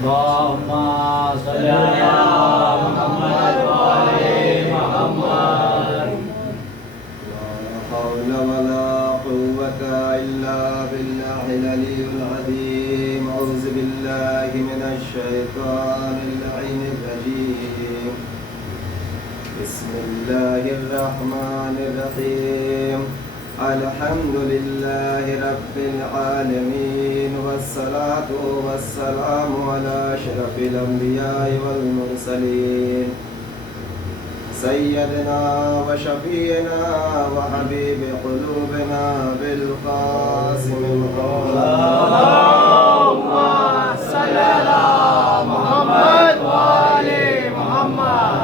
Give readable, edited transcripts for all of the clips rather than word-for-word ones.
اللهم صل على محمد وآل محمد. لا حول ولا قوة إلا بالله العلي العظيم. أعوذ بالله من الشيطان اللعين الرجيم. بسم الله الرحمن الرحيم. الحمد لله رب العالمين، والصلاة والسلام على أشرف الأنبياء والمرسلين سيدنا وشفينا وحبيب قلوبنا بالقاسم اللهم صل على محمد وآل محمد.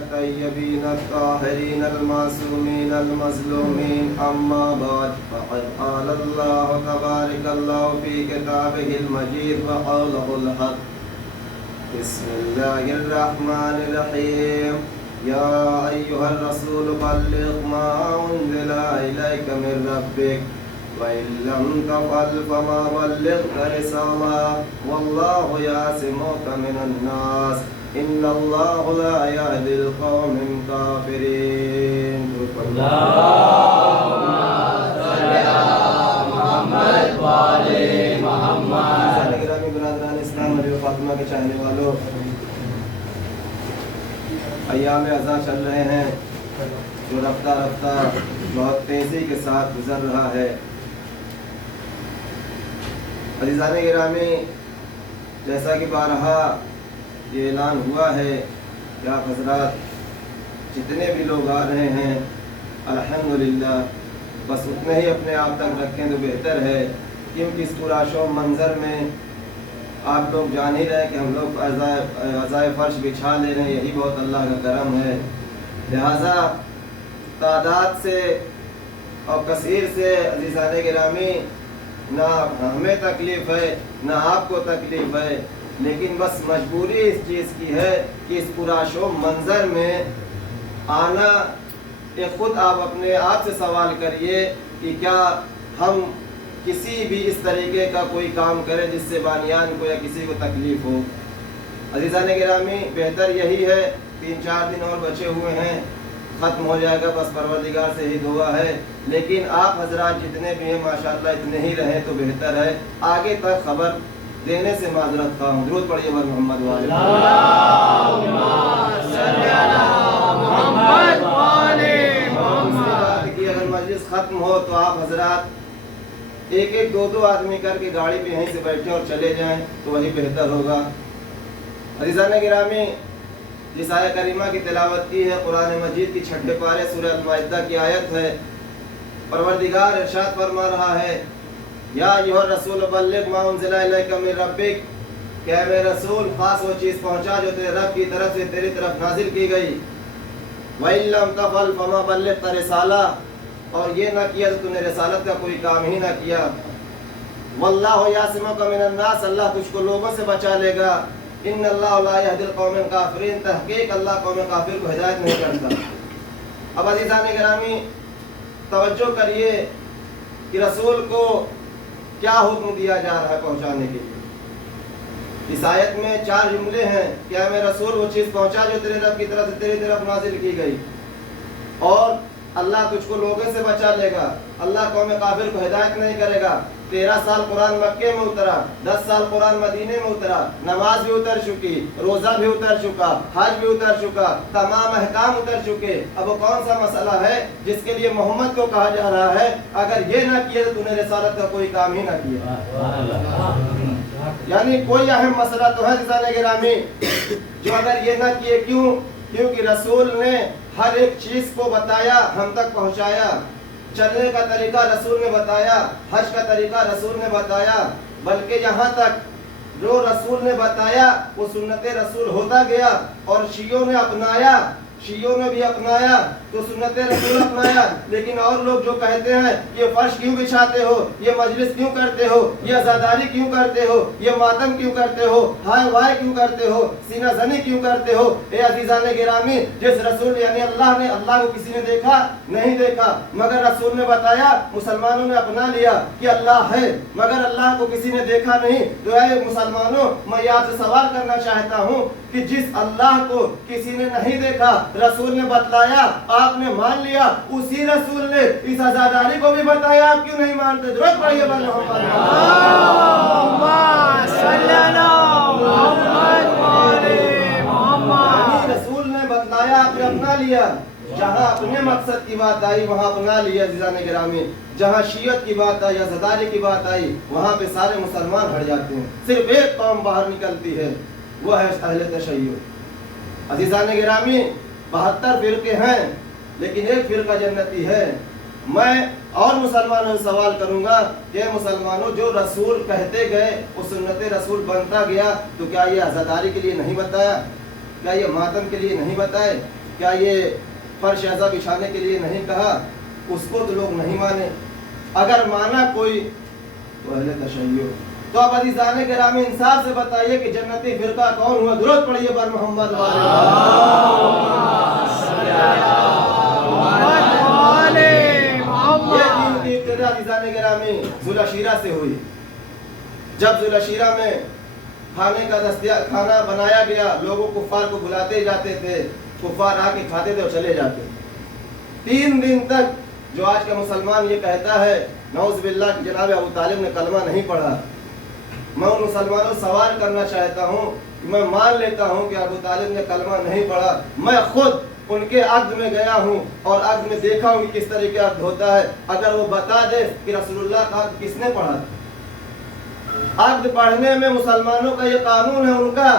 الطيبين الطاهرين المعصومين المظلومين. أما بعد، فقد قال الله تبارك الله في كتابه المجيد وقوله الحق. بسم الله الرحمن الرحيم. يا أيها الرسول بلغ ما أنزل إليك من ربك وإن لم تفعل فما بلغت رسالته والله يعصمك من الناس إن الله لا يهدي القوم الكافرين. اللهم صل على محمد وآل محمد. گرامی برادران اسلام اور فاطمہ کے چاہنے والوں، ایام اذاں چل رہے ہیں جو رفتہ رفتہ بہت تیزی کے ساتھ گزر رہا ہے. عزیزان گرامی، جیسا کہ بارہا یہ اعلان ہوا ہے کہ آپ حضرات جتنے بھی لوگ آ رہے ہیں الحمدللہ بس اتنے ہی اپنے آپ تک رکھیں تو بہتر ہے، کیونکہ اس پرآشو منظر میں آپ لوگ جان ہی رہے کہ ہم لوگ عزائے فرش بچھا لے رہے ہیں، یہی بہت اللہ کا کرم ہے. لہٰذا تعداد سے اور کثیر سے عزیزان گرامی نہ ہمیں تکلیف ہے نہ آپ کو تکلیف ہے، لیکن بس مجبوری اس چیز کی ہے کہ اس پرآشو منظر میں آنا. کہ خود آپ اپنے آپ سے سوال کریے کہ کیا ہم کسی بھی اس طریقے کا کوئی کام کریں جس سے بانیان کو یا کسی کو تکلیف ہو. عزیزان گرامی، بہتر یہی ہے، 3-4 دن اور بچے ہوئے ہیں، ختم ہو جائے گا، بس پروردگار سے ہی دعا ہے. لیکن آپ حضرات جتنے بھی ہیں ماشاءاللہ اتنے ہی رہیں تو بہتر ہے. آگے تک خبر دینے سے معذرت خواہ ہوں. درود پڑھیے بر محمد والے. اللهم صل على محمد وآل محمد. کہ اگر مجلس ختم ہو تو آپ حضرات ایک ایک دو آدمی کر کے گاڑی پہ یہیں سے بیٹھیں اور چلے جائیں تو وہی بہتر ہوگا. عزیزان گرامی، جس آیت کریمہ کی تلاوت کی ہے قرآن مجید کی 6 پارے سورہ المائدہ کی آیت ہے. پروردگار ارشاد فرما رہا ہے، یا ایھا الرسول بلغ ما انزل الیک من ربک، کہ اے میرے رسول خاص وہ چیز پہنچا جو تیرے رب کی طرف سے تیری طرف نازل کی گئی. وَإِن لَّمْ تَفْعَلْ فَمَا بَلَّغْتَ رِسَالَتَهُ، اور یہ نہ کیا تو نے رسالت کا کوئی کام ہی نہ کیا. وَاللَّهُ يَعْصِمُكَ مِنَ النَّاسِ، اللہ تجھ کو لوگوں سے بچا لے گا. إِنَّ اللَّهَ لَا يَهْدِي الْقَوْمَ الْكَافِرِينَ، تحقیق اللہ قوم کافر کو ہدایت نہیں کرتا. اب عزیزان گرامی توجہ کریے کہ رسول کو کیا حکم دیا جا رہا ہے پہنچانے کے لیے. اس آیت میں 4 جملے ہیں کہ اے میرے رسول وہ چیز پہنچا جو تیرے رب کی طرف سے تیری طرف نازل کی گئی، اور اللہ تجھ کو لوگوں سے بچا لے گا. اللہ قوم کافر کو ہدایت نہیں کرے گا. 13 سال قرآن مکے میں اترا، 10 سال قرآن مدینے میں اترا، نماز بھی اتر چکی، روزہ بھی اتر چکا، حج بھی اتر چکا، تمام احکام اتر چکے. اب وہ کون سا مسئلہ ہے جس کے لیے محمد کو کہا جا رہا ہے اگر یہ نہ کیے تو نے رسالت کا کوئی کام ہی نہ کیا. یعنی کوئی اہم مسئلہ تو ہے عزیزان گرامی جو اگر یہ نہ کیے. کیونکہ رسول نے ہر ایک چیز کو بتایا، ہم تک پہنچایا. چلنے کا طریقہ رسول نے بتایا، حج کا طریقہ رسول نے بتایا، بلکہ یہاں تک جو رسول نے بتایا وہ سنت رسول ہوتا گیا اور شیعوں نے اپنایا शियों ने भी अपनाया तो सुन्नत रसूल अपनाया, लेकिन और लोग जो कहते हैं ये फर्श क्यों बिछाते हो, ये मजलिस क्यों करते हो, ये अज़ादारी क्यों करते हो, ये मातम क्यों करते हो, हाय वाय क्यों करते हो, सीना जनी क्यों करते हो। ए अजीजान गिरामी, जिस रसूल यानी अल्लाह को किसी ने देखा नहीं देखा, मगर रसूल ने बताया, मुसलमानों ने अपना लिया कि अल्लाह है, मगर अल्लाह को किसी ने देखा नहीं। तो ऐ मुसलमानों, मैं आपसे सवाल करना चाहता हूँ कि जिस अल्लाह को किसी ने नहीं देखा, रसूल ने बतलाया, आपने मान लिया, उसी रसूल ने इस अज़ादारी को भी बताया, आप क्यों नहीं मानते? दुरूद पढ़िए मोहम्मद रसूल ने बतलाया, आपने अपना लिया। जहाँ अपने मकसद की बात आई वहाँ अपना लिया अज़ीज़ान गिरामी, जहाँ शियत की बात आई, अज़ादारी की बात आई, वहाँ पे सारे मुसलमान हट जाते हैं। सिर्फ एक कौम बाहर निकलती है, वो है अहले तशय्युअ। अज़ीज़ान गिरामी, 72 फिरके हैं, लेकिन एक फिरका जन्नती है। मैं और मुसलमानों से सवाल करूंगा कि मुसलमानों, जो रसूल कहते गए वो सुन्नत रसूल बनता गया, तो क्या ये अज़ादारी के लिए नहीं बताया? क्या ये मातम के लिए नहीं बताए? क्या ये फर्श ऐसा बिछाने के लिए नहीं कहा? उसको तो लोग नहीं माने। अगर माना कोई तो अहले तशय्युअ। तो अब अज़ीज़ान गिरामी, इंसाफ से बताइए कि जन्नती फिरका कौन हुआ? दुरूद पढ़िए बर मोहम्मद ज़ुलअशीरा से हुई। जब ज़ुलअशीरा में खाना बनाया गया, लोगों कुफ़ार को बुलाते जाते थे, कुफ़ार आके खाते थे और चले जाते। 3 दिन तक जो आज का मुसलमान ये कहता है नौज़ बिल्लाह कि जनाब अबू तालिब ने कलमा नहीं पढ़ा, मैं उन मुसलमानों से सवाल करना चाहता हूँ कि मैं मान लेता हूँ कि अबू तालिब ने कलमा नहीं पढ़ा, मैं खुद उनके अक़्द में गया हूँ और अक़्द में देखा हूँ कि किस तरह का अक़्द होता है। अगर वो बता दे कि रसूलुल्लाह का अक़्द किसने पढ़ा, अक़्द पढ़ने में मुसलमानों का ये कानून है उनका,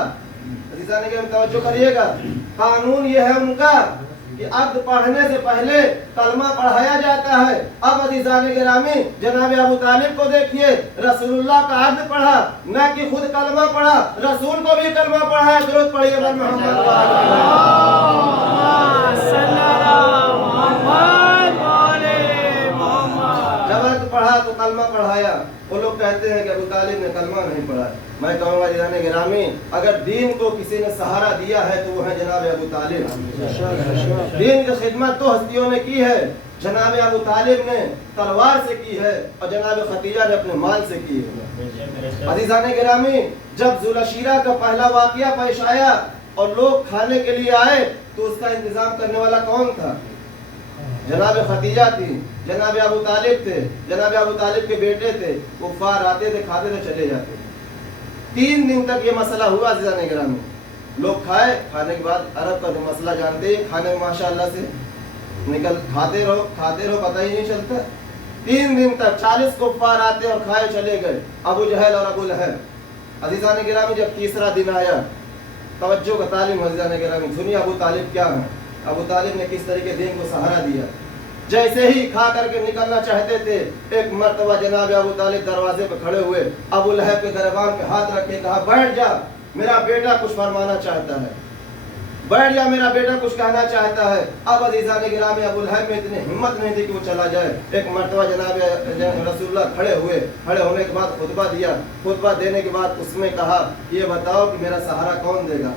तवज्जो करिएगा, कानून ये है उनका कि अक़्द पढ़ने से पहले कलमा पढ़ाया जाता है। अब अज़ीज़ान गिरामी, जनाब अबू तालिब को देखिए, रसूलुल्लाह का अक़्द पढ़ा, न कि खुद कलमा पढ़ा, रसूल को भी कलमा पढ़ाया। दुरूद पढ़िए बर मोहम्मद। जब अक़्द पढ़ा तो कलमा पढ़ाया। वो लोग कहते हैं कि अबू तालिब ने कलमा नहीं पढ़ा। मैं कहूँगा अज़ीज़ान गिरामी, अगर दीन को किसी ने सहारा दिया है तो वो है जनाब अबू तालिब। दीन की खिदमत तो हस्तियों ने की है, जनाब अबू तालिब ने तलवार से की है और जनाब खदीजा ने अपने माल से की है। अज़ीज़ान गिरामी, जब ज़ुलअशीरा का पहला वाक़या पेश आया और लोग खाने के लिए आए, तो उसका इंतज़ाम करने वाला कौन था? जनाब खदीजा थी, जनाब अबू तालिब थे, जनाब अबू तालिब के बेटे थे। कुफ़ार आते थे, खाते थे, चले जाते। 3 दिन तक ये मसला हुआ अज़ीज़ान गिरामी। लोग खाए, खाने के बाद अरब का जो मसला जानते हैं, खाने में माशाअल्लाह से खाते रहो, पता ही नहीं चलता। 3 दिन तक 40 कुफ़ार आते और खाए चले गए, अबू जहल और अबू लहब। अज़ीज़ान गिरामी, जब तीसरा दिन आया, तवज्जो का तालीम अज़ीज़ान गिरामी, सुनिए अबू तालिब क्या है, अबू तालिब ने किस तरीके दीन को सहारा दिया। जैसे ही खा करके निकलना चाहते थे, एक मर्तबा जनाब अबू तालिब दरवाजे पे खड़े हुए, अबू लहब के दरबान पे हाथ रखे, कहा बैठ जा, मेरा बेटा कुछ फरमाना चाहता है, बैठ जा, मेरा बेटा कुछ कहना चाहता है। अब अज़ीज़ान गिरामी, अबू लहब में इतनी हिम्मत नहीं थी कि वो चला जाए। एक मर्तबा जनाब रसूलुल्लाह खड़े हुए, खड़े होने के बाद खुतबा दिया। खुतबा देने के बाद उसमें कहा, ये बताओ कि मेरा सहारा कौन देगा?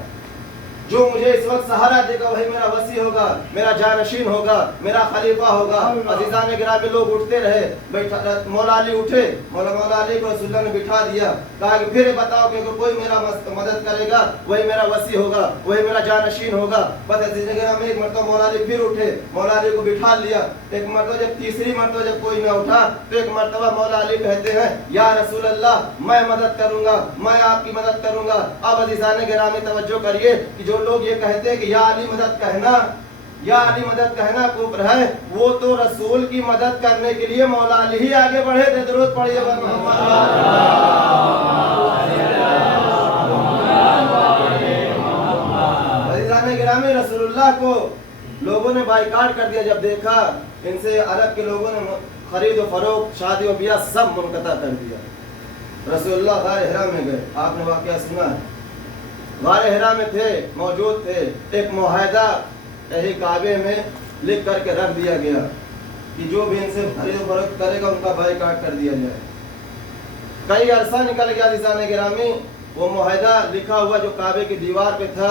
जो मुझे इस वक्त सहारा देगा वही मेरा वसी होगा, मेरा जानशीन होगा, मेरा खलीफा होगा। अज़ीज़ान गिरामी, लोग उठते रहे, बैठा मौला अली उठे, मौला अली को रसूलुल्लाह ने बिठा दिया। कहा कि फिर बताओ कि अगर कोई मेरा मदद करेगा वही मेरा वसी होगा, वही मेरा जानशीन होगा। बस अज़ीज़ान गिरामी, एक मरतबा मौला अली फिर उठे, मौला अली को बिठा लिया। एक मरतबा जब तीसरी मरतबा जब कोई ना उठा, तो एक मरतबा मौला अली कहते हैं, या रसूल अल्लाह, मैं मदद करूंगा, मैं आपकी मदद करूंगा। अब अज़ीज़ान गिरामी, तवज्जो करिए कि जो लोग ये कहते हैं कि या अली मदद कहना, या अली मदद कहना कुफ्र है, वो तो रसूल की मदद करने के लिए मौला अली ही आगे बढ़े थे। दुरूद पढ़िए बर मोहम्मद। अज़ीज़ान गिरामी, रसूलुल्लाह को लोगों ने बाइकाट कर दिया। जब देखा इनसे अरब के लोगों ने खरीद व फरोख्त, शादी व ब्याह सब मुनक़ता कर दिया। रसूलुल्लाह गारे हिरा में गए, आपने वाक़या सुना है। गारे हिरा में थे, मौजूद थे, एक मुआहदा यही काबे में लिख करके रख दिया गया कि जो भी इनसे खरीद फरोख्त करेगा उनका बाइकाट कर दिया जाए। कई अरसा निकल गया अज़ीज़ान गिरामी, वो मुआहदा लिखा हुआ जो काबे की दीवार पे था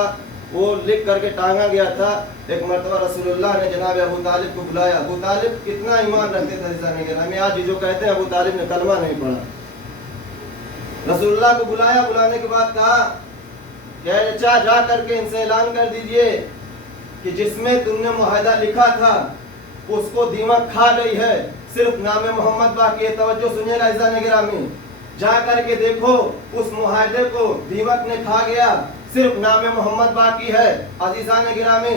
वो लिख करके टांगा गया था। एक मरतबा रसूलुल्लाह ने जनाब अबू तालिब को बुलाया। अबू तालिब कितना ईमान रखते थे अज़ीज़ान गिरामी, आज जो कहते हैं अबू तालिब ने कलमा नहीं पढ़ा। रसूलुल्लाह को बुलाया, बुलाने के बाद कहा कि चचा जा करके इनसे ऐलान कर दीजिए कि जिसमें तुमने मुआहदा लिखा था उसको दीमक खा गई है, सिर्फ नाम मोहम्मद बाकी है। तवज्जो सुनिएगा अज़ीज़ान गिरामी, जा करके देखो उस मुआहदे को दीमक ने खा गया, सिर्फ नाम मोहम्मद बाकी है। अज़ीज़ान गिरामी,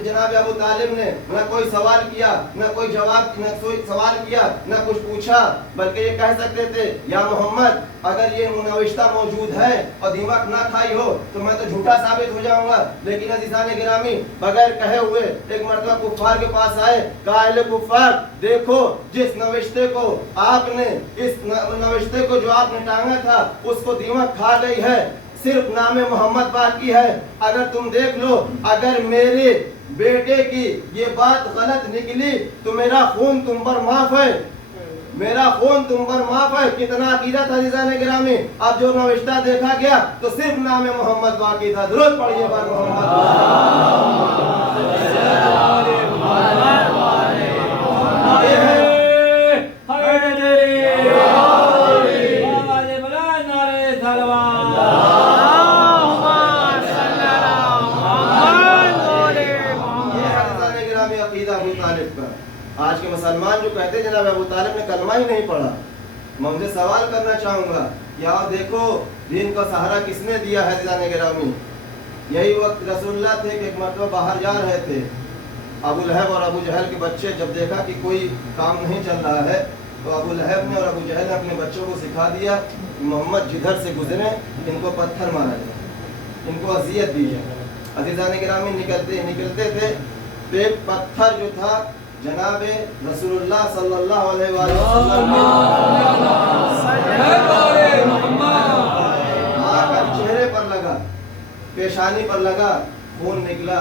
जनाब अबू तालिब ने न कोई सवाल किया, न कोई जवाब, न कोई सवाल किया, न कुछ पूछा, बल्कि ये कह सकते थे या मोहम्मद अगर ये मुनविश्ता मौजूद है और दीमक ना खाई हो तो मैं तो झूठा साबित हो जाऊंगा। लेकिन अज़ीज़ान गिरामी बगैर कहे हुए एक मर्तबा कुफ़ार के पास आए, कहा अहले कुफ़ार देखो जिस नविश्ते को आपने, इस नविश्ते को जो आपने टांगा था उसको दीमक खा गई है, सिर्फ नाम मोहम्मद बाकी है। अगर तुम देख लो, अगर मेरे बेटे की ये बात गलत निकली तो मेरा खून तुम पर माफ है, मेरा खून तुम पर माफ है। कितना अकीदत अज़ीज़ान गिरामी। अब जो नविश्ता देखा गया तो सिर्फ नाम मोहम्मद बाकी था। दुरूद पढ़िए बार मोहम्मद। आज के मुसलमान जो कहते हैं जनाब अबू तालिब ने कलमा ही नहीं पढ़ा, मैं उनसे सवाल करना चाहूँगा या देखो दीन का सहारा किसने दिया है अज़ीज़ान गिरामी। यही वक्त रसूलुल्लाह थे कि एक मरतबा बाहर जा रहे थे। अबू लहब और अबू जहल के बच्चे जब देखा कि कोई काम नहीं चल रहा है तो अबू लहब ने और अबू जहल ने अपने बच्चों को सिखा दिया कि मोहम्मद जिधर से गुजरे इनको पत्थर मारा जाए, इनको अजियत दी जाए। अज़ीज़ान गिरामी निकलते थे तो एक पत्थर जो था जनाब रसूलुल्लाह सल्लल्लाहु अलैहि वसल्लम आकर चेहरे पर लगा, पेशानी पर लगा, खून निकला।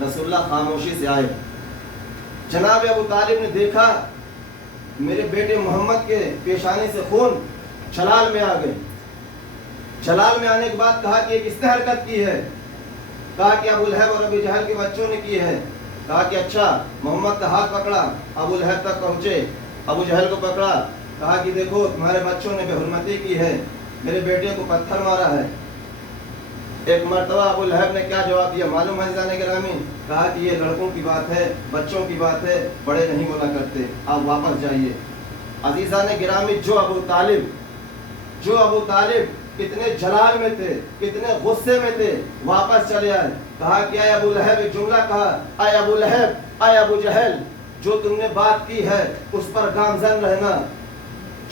रसूलुल्लाह खामोशी से आए। जनाब अबू तालिब ने देखा मेरे बेटे मोहम्मद के पेशानी से खून, छलाल में आ गए। छलाल में आने के बाद कहा कि किसने हरकत की है? कहा कि अबू लहब और अबू जहल के बच्चों ने की है। कहा कि अच्छा। मोहम्मद का हाथ पकड़ा, अबू लहब तक पहुंचे, अबू जहल को पकड़ा, कहा कि देखो तुम्हारे बच्चों ने बेहुरमती की है, मेरे बेटे को पत्थर मारा है। एक मर्तबा अबू लहब ने क्या जवाब दिया मालूम है अज़ीज़ान गिरामी? कहा कि ये लड़कों की बात है, बच्चों की बात है, बड़े नहीं बोला करते, आप वापस जाइए। अज़ीज़ान गिरामी जो अबू तालिब कितने जलाल में थे, कितने गुस्से में थे, वापस चले आए। कहा कि आए अबू लहब, एक जुमला कहा, आए अबू लहब, आए अबू जहल, जो तुमने बात की है उस पर गामजन रहना,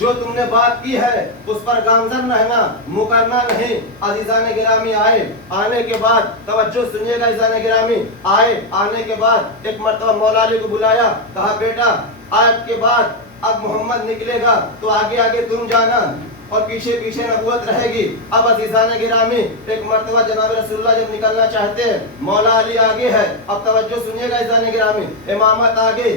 जो तुमने बात की है उस पर गामजन रहना, मुकरना नहीं। अज़ीज़ान गिरामी आए, आने के बाद तवज्जो सुनिएगा अज़ीज़ान गिरामी, आए आने के बाद एक मर्तबा मौला अली को बुलाया, कहा बेटा आज के बाद अब मोहम्मद निकलेगा तो आगे आगे तुम जाना और पीछे पीछे नबूवत रहेगी। अब अज़ीज़ान गिरामी एक मर्तबा जनाब रसूलुल्लाह जब निकलना चाहते हैं, मौला अली आगे है। अब तवज्जो सुनिएगा अज़ीज़ान गिरामी, इमामत आगे,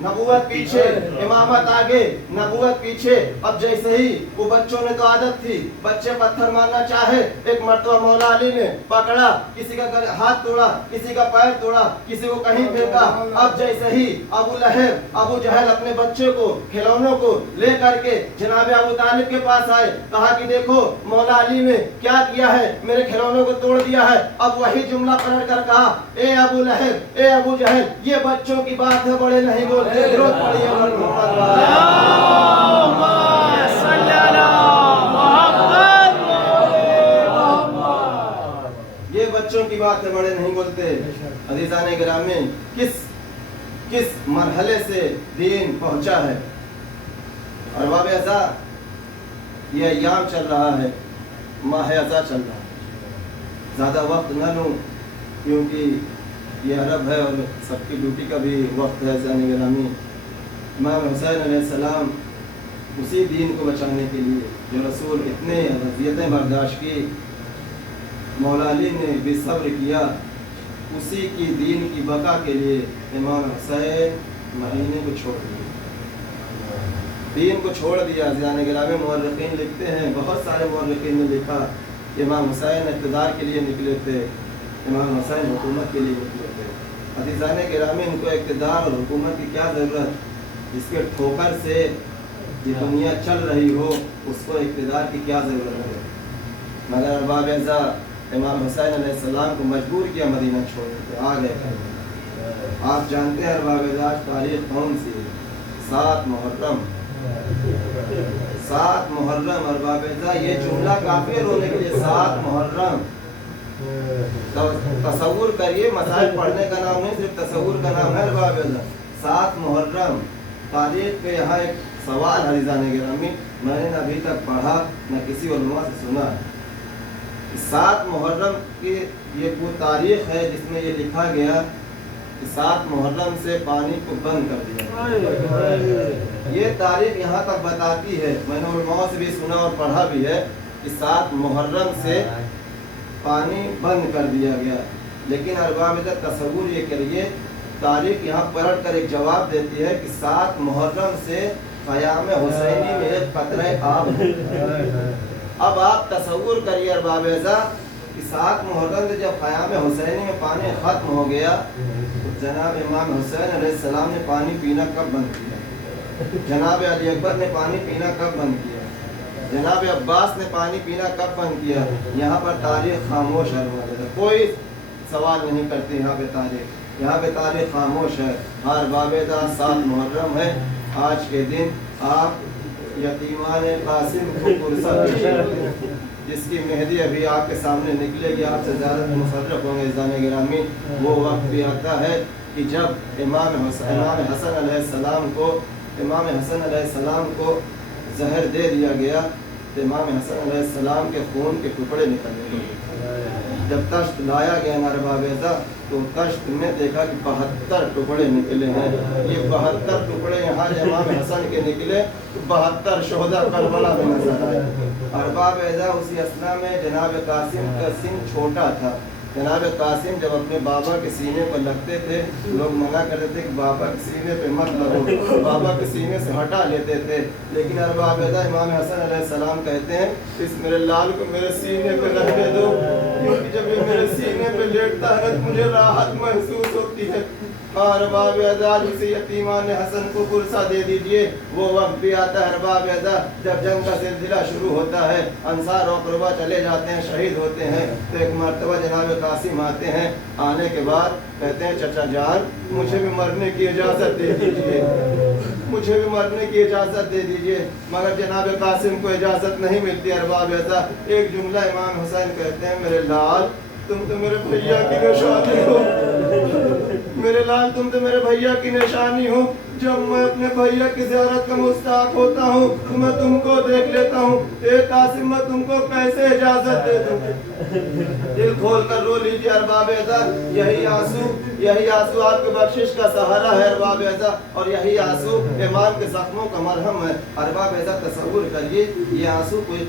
नबूवत पीछे, इमामत आगे, नबूवत पीछे। अब जैसे ही वो बच्चों ने तो आदत थी, बच्चे पत्थर मारना चाहे, एक मर्तबा मौला अली ने पकड़ा, किसी का हाथ तोड़ा, किसी का पैर तोड़ा, किसी को कहीं फेंका। अब जैसे ही अबू लहब, अबू जहल अपने बच्चे को, खिलौनों को ले करके जनाब अबू तालिब के पास आए, कहा कि देखो मौला अली ने क्या किया है, मेरे खिलौनों को तोड़ दिया है। अब वही जुमला पलट कर कहा, ए अबू लहब, ए अबू जहल, ये बच्चों की बात है, बड़े नहीं बोलते। ये बच्चों की बात है, बड़े नहीं बोलते। अज़ीज़ान गिरामी किस मरहले से दीन पहुंचा है। और बाब अज़ा ये अय्याम चल रहा है, माह अज़ा चल रहा है। ज़्यादा वक्त न लूँ क्योंकि ये अरब है और सबकी ड्यूटी का भी वक्त है। अज़ीज़ान गिरामी, इमाम हुसैन अलैहिस्सलाम उसी दीन को बचाने के लिए जो रसूल इतने अज़ियतें बर्दाश्त की, मौला अली ने भी सब्र किया, उसी की दीन की बका के लिए इमाम हुसैन मदीने को छोड़ दिए, दीन को छोड़ दिया। ज़ियान गिरामी मुअर्रिखीन लिखते हैं, बहुत सारे मुअर्रिखीन ने लिखा इमाम हुसैन इक़्तिदार के लिए निकले थे, इमाम हुसैन हुकूमत के लिए निकले थे। अज़ीज़ान गिरामी, इनको इक़्तिदार और हुकूमत की क्या ज़रूरत, जिसके ठोकर से ये दुनिया चल रही हो उसको इक़्तिदार की क्या ज़रूरत है। मगर अरबाब अज़ा इमाम हुसैन अलैहिस्सलाम को मजबूर किया मदीना छोड़ने के, आ गए। आप जानते हैं अरबाब अज़ा तारीख़ कौन सी है? 7 मुहर्रम, 7 मुहर्रम। अरबाब अज़ा ये जुमला काफ़ी है रोने के लिए, 7 मुहर्रम। तो तसव्वुर करिए, मसाइल पढ़ने का नाम नहीं, सिर्फ तसव्वुर का नाम है अरबाब अज़ा। 7 मुहर्रम तारीख़ पे यहाँ एक सवाल है ज़ियान गिरामी, मैंने न अभी तक पढ़ा न किसी उलमा से सुना। 7 मुहर्रम की ये वो तारीख़ है जिसमें ये लिखा गया कि 7 मुहर्रम से पानी को बंद कर दिया। ये तारीख़ यहाँ तक बताती है, मैंने उलमा से भी सुना और पढ़ा भी है कि 7 मुहर्रम से पानी बंद कर दिया गया। लेकिन अरबाब अज़ा तसव्वुर ये करिए, तारीख़ यहाँ पलट कर एक जवाब देती है कि 7 मुहर्रम से क़याम हुसैनी में एक कतरे आब है। अब आप तसव्वुर करिए अरबाब अज़ा कि 7 मुहर्रम से जब क़याम हुसैनी में पानी ख़त्म हो गया तो जनाब इमाम हुसैन अलैहिस्सलाम ने पानी पीना कब बंद किया? जनाब अली अकबर ने पानी पीना कब बंद किया? जनाब अब्बास ने पानी पीना कब बंद किया? यहाँ पर तारीख़ खामोश है, कोई सवाल नहीं करती यहाँ पे तारीख़, यहाँ पे तारीख़ खामोश है। हर बाबेदा 7 मुहर्रम है, आज के दिन आप यतीमान कासिम को पुरसा जिसकी मेहदी अभी आपके सामने निकलेगी, आपसे ज़्यादा मुशर्रफ होंगे ज़ान गिरामी। वो वक्त भी आता है कि जब इमाम हसन अलैहिस्सलाम को जहर दे दिया गया तो इमाम हसन अलैहिस्सलाम के खून के टुकड़े निकलने लगे। जब तश्त लाया गया अरबाब अज़ा तो तश्त में देखा कि 72 टुकड़े निकले हैं। ये 72 टुकड़े यहाँ इमाम हसन के निकले तो 72 शोहदा करबला में नजर आए। अरबाब अज़ा उसी असना में जनाब कासिम का सिन छोटा था। जनाब कासिम जब अपने बाबा के सीने पर लगते थे, लोग मना करते थे कि बाबा के सीने पे मत लगो, बाबा के सीने से हटा लेते थे। लेकिन अरबाब अज़ा इमाम हसन अलैहिस्सलाम कहते हैं, इस मेरे लाल को मेरे सीने पे रहने दो, क्योंकि जब ये मेरे सीने पे लेटता है तो मुझे राहत महसूस होती है। अरबाब अज़ा उसी यतीमान हसन को पुरसा दे दीजिए। वो वक्त भी आता है अरबाब अज़ा जब जंग का सिलसिला शुरू होता है, अंसार और कुरबा चले जाते हैं, शहीद होते हैं, तो एक मरतबा जनाब कासिम आते हैं। आने के बाद कहते हैं, चचा जान मुझे भी मरने की इजाज़त दे दीजिए, मुझे भी मरने की इजाज़त दे दीजिए। मगर जनाब कासिम को इजाज़त नहीं मिलती। अरबाब अज़ा एक जुमला इमाम हुसैन कहते हैं, मेरे लाल तुम तो मेरे भैया की निशानी हो, मेरे लाल तुम तो मेरे भैया की निशानी हो। जब मैं अपने भैया की ज़ियारत का मुस्ताक होता हूँ तो मैं तुमको देख लेता हूँ। एक कासिम मैं तुमको कैसे इजाज़त दे दूँ? दिल खोल कर रो लीजिए अरबाब अज़ा, यही आंसू आपके बख्शिश का सहारा है अरबाब अज़ा, और यही आंसू ईमान के ज़ख्मों का मरहम है। अरबाब अज़ा तसव्वुर करिए, ये आंसू कोई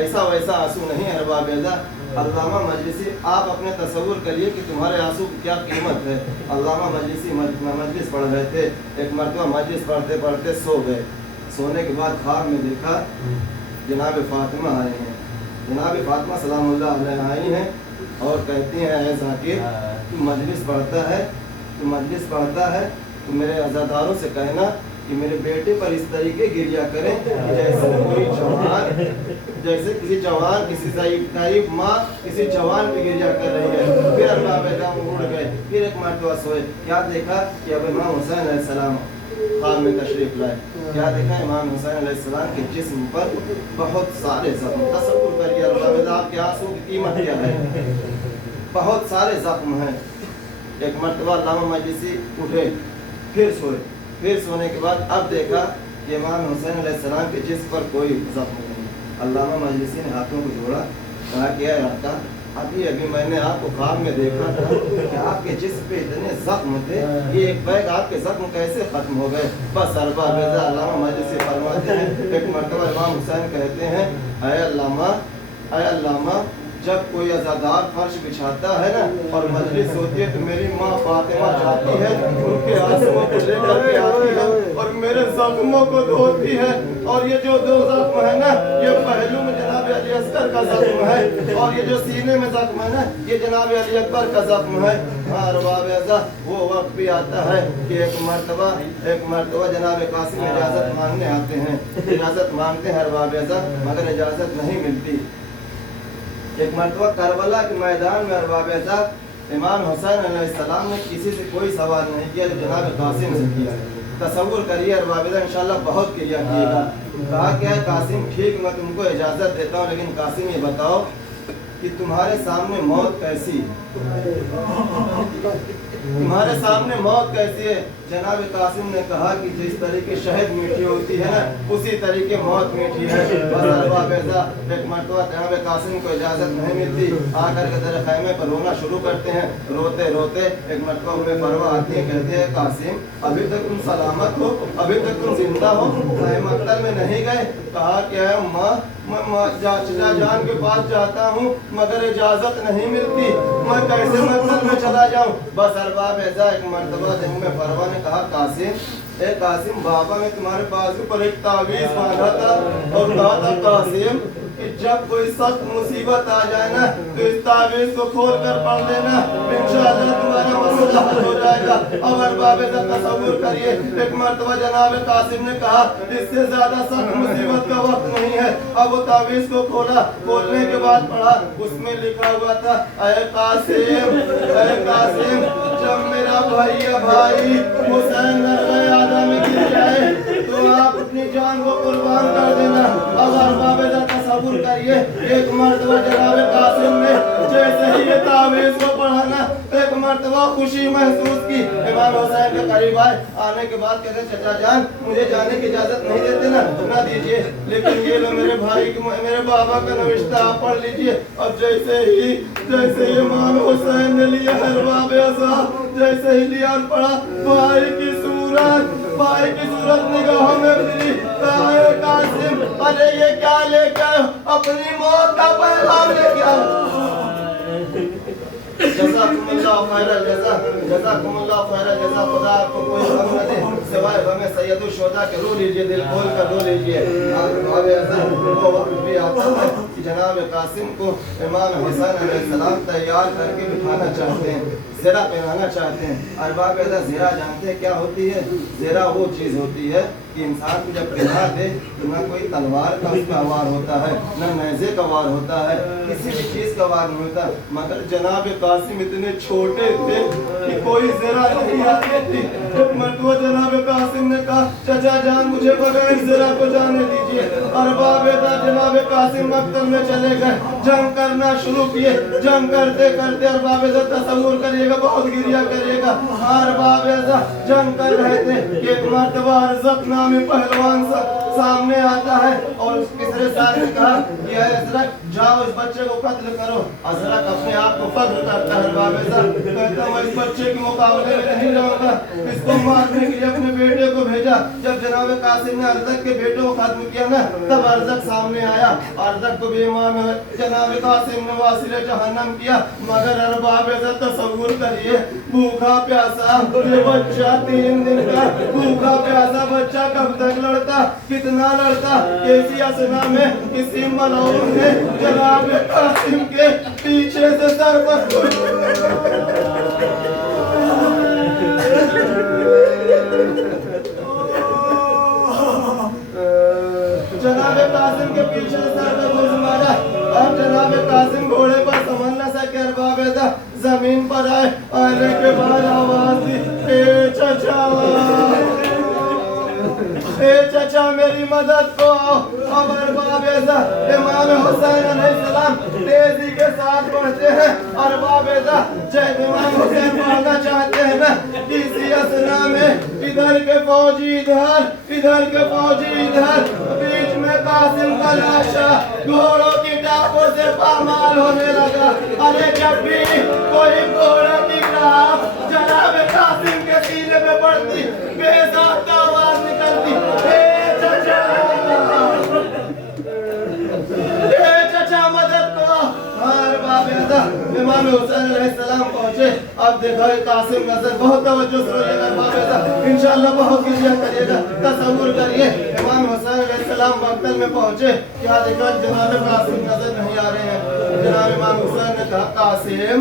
ऐसा वैसा आंसू नहीं है अरबाब अज़ा। अल्लामा मजलिसी, आप अपने तसव्वुर करिए कि तुम्हारे आंसू की क्या कीमत है। अल्लामा मजलिसी मजलिस पढ़ रहे थे, एक मरतबा मजलिस पढ़ते पढ़ते सो गए। सोने के बाद ख्वाब में देखा जनाब फातिमा आए हैं। जनाब फातिमा सलामुल्लाह अलैहा आई हैं और कहती हैं, ऐ ज़ाकिर तू मजलिस पढ़ता है तो मेरे अज़ादारों से कहना कि मेरे बेटे पर इस तरीके गिरिया करें जैसे किसी जवान किसी ज़ईफ़ माँ किसी जवान पे गिरिया कर रही है। फिर अरबाब अज़ा उड़ गए, फिर एक मरतबा सोए। क्या देखा कि अब इमाम हुसैन अलैहिस्सलाम ख्वाब में तशरीफ लाए। क्या देखा? इमाम हुसैन अलैहिस्सलाम के जिस्म पर बहुत सारे ज़ख्म। तसव्वुर करिए अरबाब अज़ा आपके आंसू की कीमत क्या है। बहुत सारे ज़ख्म हैं। एक मरतबा अल्लामा मजलिसी उठे, फिर सोए, फिर सोने के बाद अब देखा कि इमाम हुसैन अलैहिस्सलाम के जिस्म पर कोई ज़ख्म नहीं। अल्लामा मजलिसी ने हाथों को जोड़ा, कहा कि ऐ आका अभी मैंने आपको ख्वाब में देखा था कि आपके जिस्म पे इतने ज़ख्म थे, ये एक बैग आपके ज़ख्म कैसे ख़त्म हो गए? बस अरबाब अज़ा अल्लामा मजलिसी फरमाते हैं, एक मरतबा इमाम हुसैन कहते हैं, ऐ अल्लामा जब कोई अज़ादार फर्श बिछाता है ना और मजलिस होती है तो मेरी माँ फातिमा जाती है, उनके आंसुओं को लेकर के आती है और मेरे जख्मों को धोती है। और ये जो दो जख्म है ना, ये पहलू में जनाब अली असगर का जख्म है और ये जो सीने में जख्म है ना, ये जनाब अली अकबर का जख्म है। हाँ अरबाब ऐसा वो वक्त भी आता है कि एक मरतबा जनाब कासिम इजाज़त मांगने आते हैं, इजाज़त मांगते हैं अरबाब ऐसा, मगर इजाज़त नहीं मिलती। एक मरतबा करबला के मैदान में अरबाब ऐसा इमाम हुसैन अलैहिस्सलाम ने किसी से कोई सवाल नहीं किया, जनाब कासिम से किया। तसव्वुर करिए अरबाब ऐसा, इंशाल्लाह बहुत क्रिया किएगा। कहा क्या है कासिम, ठीक मैं तुमको इजाज़त देता हूँ, लेकिन कासिम ये बताओ कि तुम्हारे सामने मौत कैसी तुम्हारे सामने मौत कैसी है। जनाब कासिम ने कहा कि जिस तरीके शहद मीठी होती है ना, उसी तरीके मौत मीठी है। बस अरबाब ऐसा एक मरतबा जनाब कासिम को इजाज़त नहीं मिलती, आकर के दर खैमे पर रोना शुरू करते हैं। रोते रोते एक मरतबा उम्मे फरवा आती है, कहते हैं कासिम अभी तक तुम सलामत हो, अभी तक तुम जिंदा हो, मकतल में नहीं गए। कहा क्या है माँ, मैं चाचा जान के पास जाता हूँ मगर इजाज़त नहीं मिलती, मैं कैसे मकतल में चला जाऊँ। बस अरबाब ऐसा एक मरतबा जंग में फरवा ने कहा कासिम, ए कासिम बाबा ने तुम्हारे बाजू पर एक तावीज़ बांधा था और कहा था कासिम कि जब कोई सख्त मुसीबत आ जाए ना तो इस तावीज़ को खोल कर पढ़ लेना, इंशाअल्लाह तुम्हारा मसला हल हो जाएगा। अब अरबाब ऐसा तसव्वुर करिए, एक मरतबा जनाब कासिम ने कहा इससे ज्यादा सख्त मुसीबत का वक्त नहीं है। अब वो तावीज़ को खोला, खोलने के बाद पढ़ा, उसमें लिखा हुआ था ऐ कासिम, जब मेरा भाई हुसैन आदा में गिर जाए तो आप अपनी जान को कुर्बान कर देना। अब अरबाब ऐसा तसव्वुर करिए, एक मरतबा जनाब कासिम ने जैसे ही ये तावीज़ को पढ़ा ना, एक मरतबा खुशी महसूस की। इमाम हुसैन के करीब आए, आने के बाद कहते चचा जान मुझे जाने की इजाजत नहीं देते ना दीजिए, लेकिन ये लो मेरे बाबा का नविश्ता आप पढ़ लीजिए। अब जैसे इमाम हुसैन ने लिया अरबाब ऐसा, जैसे ही लिया और पढ़ा, भाई की सूरत निगाहों में उतरी। कासिम अरे ये क्या लेकर अपनी मौत का पैगाम लेके आओ। जज़ाकुमुल्लाह खैरल जज़ा, जज़ाकुमुल्लाह खैरल जज़ा। खुदा आपको कोई गम न दे सिवाय गम सैयदुल शुहदा के। रो लीजिए, दिल खोल कर रो लीजिए। वो वक्त भी आता है कि जनाब कासिम को इमाम हुसैन अलैहिस्सलाम तैयार करके बिठाना चाहते हैं, ज़रा पहनाना चाहते हैं। अरबाब ऐसा ज़रा जानते हैं क्या होती है? ज़रा वो चीज़ होती है कि इंसान को जब पहना दे तो न कोई तलवार का उसका वार होता है, न नेज़े का वार होता है, किसी भी चीज़ का वार नहीं होता। मगर जनाब कासिम इतने छोटे थे कि कोई ज़रा नहीं आती थी। एक मरतबा जनाब कासिम ने कहा चचा जान मुझे बगैर ज़रा को जाने दीजिए। अरबाब ऐसा जनाब कासिम मकतल में चले गए, जंग करना शुरू किए। जंग करते करते अरबाब ऐसा तसव्वुर करिएगा, बहुत गिरिया करिएगा। अरबाब ऐसा जंग कर रहे थे, एक मरतबा अरज़क नामी पहलवान सामने आता है और तीसरे साथ ने कहा कि अज़रक जाओ इस बच्चे को कत्ल करो। अज़रक अपने आप को फख्र करता है, अरबाब ऐसा कहता मैं इस बच्चे के मुकाबले में नहीं जाऊंगा, इसको मारने के लिए अपने बेटे को भेजा। जब जनाब कासिम ने अरज़क के बेटे को खत्म किया ना, तब अरज़क सामने आया। अरज़क को भी इमाम जनाब कासिम ने वासिले जहन्नम किया। मगर अरबाब ऐसा तसव्वुर करिए, भूखा प्यासा ये बच्चा 3 दिन का भूखा प्यासा बच्चा कब तक लड़ता, कितना लड़ता। कैसी असना में किसी मलऊन ने जनाब कासिम के पीछे से सर पर जनाब कासिम के पीछे से सर पर घुस मारा। अब जनाब कासिम घोड़े पर संभल न सके, अरबाब ऐसा जमीन पर आए। आने के बाद आवाज दी ए चचा मेरी मदद को आओ। अब अरबाब ऐसा इमाम हुसैन अलैहिस्सलाम तेजी के साथ बढ़ते हैं। अरबाब ऐसा जब इमाम हुसैन भागना चाहते हैं ना, किसी असना में इधर के फौजी इधर, बीच में कासिम का लाशा घोड़ों की टापों से पामाल होने लगा। अरे जब भी कोई घोड़े की टाप जनाब कासिम के सीने में पड़ती, बेसाख्ता आवाज निकलती, ए चचा मदद करो। बेदा इमाम हुसैन अलैहिस्सलाम पहुंचे। अब देखा कासिम नजर बहुत तवज्जो से रोइएगा इमाम बेदा, इंशाअल्लाह बहुत कीजिए करिएगा। तसव्वुर करिए इमाम हुसैन अलैहिस्सलाम मक्तल में पहुंचे, क्या देखा जनाब कासिम नजर नहीं आ रहे हैं। जनाब इमाम हुसैन ने कहा कासिम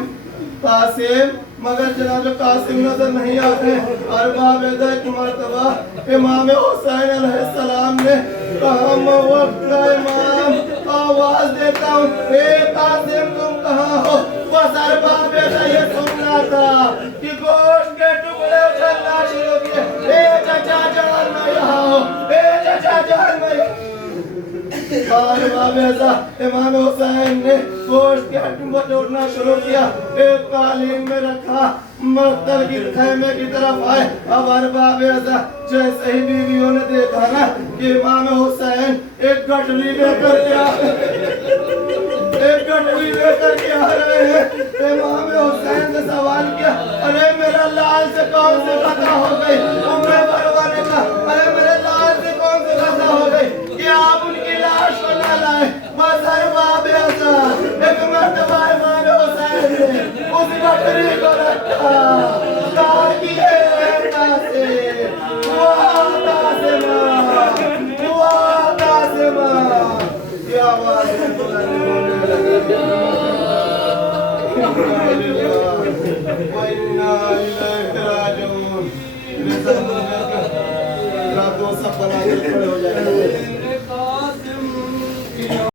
कासिम, मगर जनाब कासिम नजर नहीं आ रहे। अरबाब एक मर्तबा इमाम हुसैन अलैहिस्सलाम ने कहा मैं वक्त का इमाम आवाज देता हूँ, ए कासिम तुम कहाँ हो। बस अरबाब ये सुनना था कि गोश्त के टुकड़े उछलना शुरू किए, ए चचा जान मैं यहाँ हूँ, ए चचा जान मैं। इमाम हुसैन ने गोश्त के हड्डियों तोड़ना शुरू किया, एक कालीन में रखा, मक्तल की खैमे की तरफ आए। अब अरबाब जैसे ही बीवियों ने देखा ना कि इमाम हुसैन एक गठरी लेकर के आ रहे हैं, इमाम हुसैन ने सवाल किया, अरे मेरा लाल से कौन सी खता हो गई। उम्मे बरवा ने कहा, अरे मेरे लाल से कौन सी खता हो गई कि आप उनकी लाश को न लाए। बस अरबाब एक मर्तबा इमाम हुसैन ने उस गठरी को रखा, ताकि क्या आवाज रातों सब बना के खड़े हो जाएंगे।